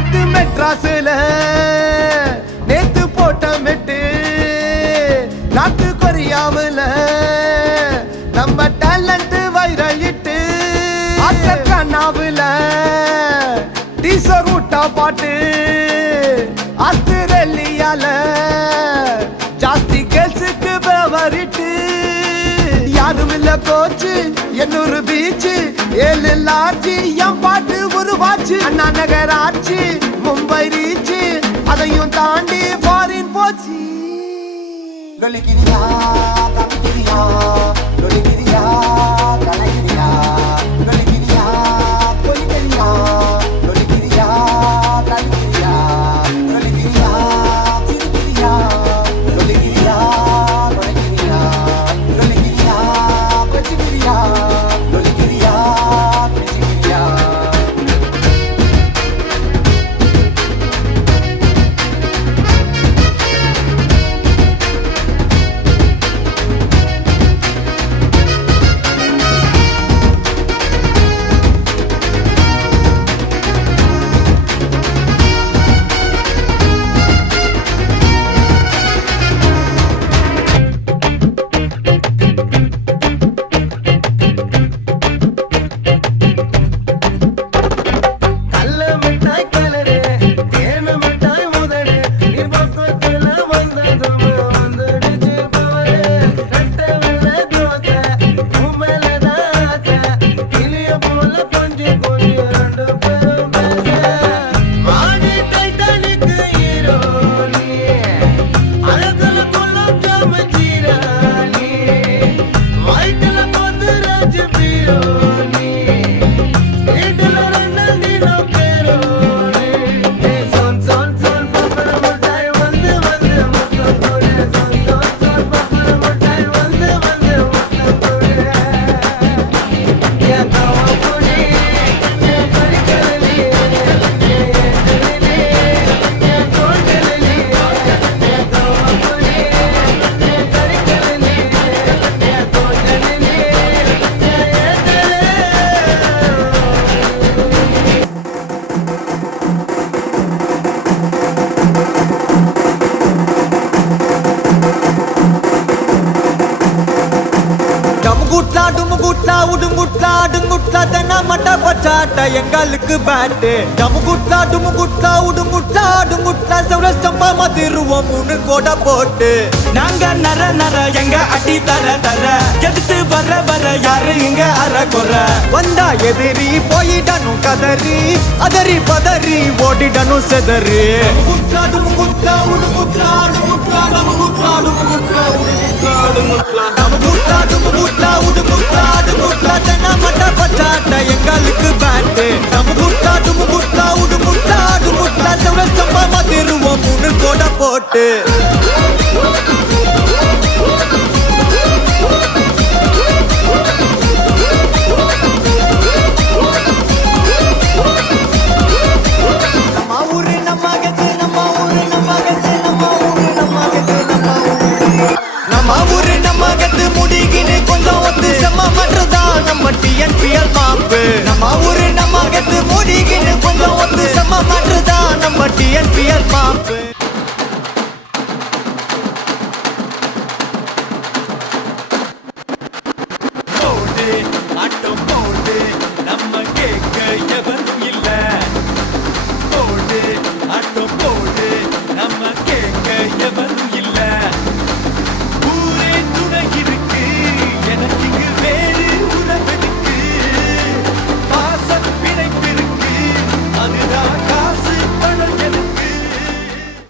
நாட்டு மெட்ராஸ்ல நேத்து போட்ட மெட்டு நாட்டு கொரியாவுல நம்ம டேலண்ட் வைரல் இட்டு கண்ணாவுல டீசர் விட்டா பாட்டு ஆஸ்திரேலியால ஜாஸ்தி கேர்ள்ஸுக்கு ஃபேவரிட் யாரும் இல்ல கோச்சு 800 பீச்சு 7 லாட்ஜி என் பாட்டு ஒரு வாட்சி அண்ணா நகர் ஆச்சு மும்பை ரீச்சு அதையும் தாண்டி ஃபாரின் போச்சு லொலிக்கிறியா கலக்கிறியா லொலிக்கிறியா கலக்கிறியா லொலிக்கிறியா பொய்க்கிறியா லொலிக்கிறியா கலக்கிறியா லொலிக்கிறியா சிரிக்கிறியா லொலிக்கிறியா லொலிக்கிறியா லொலிக்கிறியா பெச்சிக்கிறியா லொலிக்கிறியா பெச்சிக்கிறியா டுமுகுட்லா உடுங்குட்லா அடுங்குட்லா தென்னா மட்ட பச்சாட்ட எங்களுக்கு பேட்டு டமுகுட்லா டுமுகுட்லா உடுங்குட்லா அடுங்குட்லா சௌரஸ்தம்பா மதிருவோம் 3 கோட போட்டு நாங்க நர நர எங்க அடி தர தர எதிர்த்து வர யாரு இங்க அற கொற வந்தா எதிரி போயிடணும் கதறி அதறி பதறி ஓடிடணும் செதறி டமுகுட்லா டுமுகுட்லா உடுங்குட்லா அடுங்குட்லா டமுகுட்லா டுமுகுட்லா உடுங்குட்லா அடுங்குட்லா டமுகுட்லா டுமுகுட்லா உடுங்குட்லா அடுங்குட்லா தென்னா மட்ட பச்சாட்ட எங்களுக்கு பேட்டு டமுகுட்லா டுமுகுட்லா உடுங்குட்லா அடுங்குட்லா சௌரஸ்தம்பா மதிருவோம் 3 கோட போட்டு முடிகின்னு கொஞ்சம் ஒத்து செம்ம மட்டும்தான் நம்ம டிஎன்பிஎல் மாப்பு நம்ம ஊரு நம்ம கத்து முடிகின்னு கொஞ்சம் ஒத்து செம்ம மட்டும்தான் நம்ம டிஎன்பிஎல் மாப்பு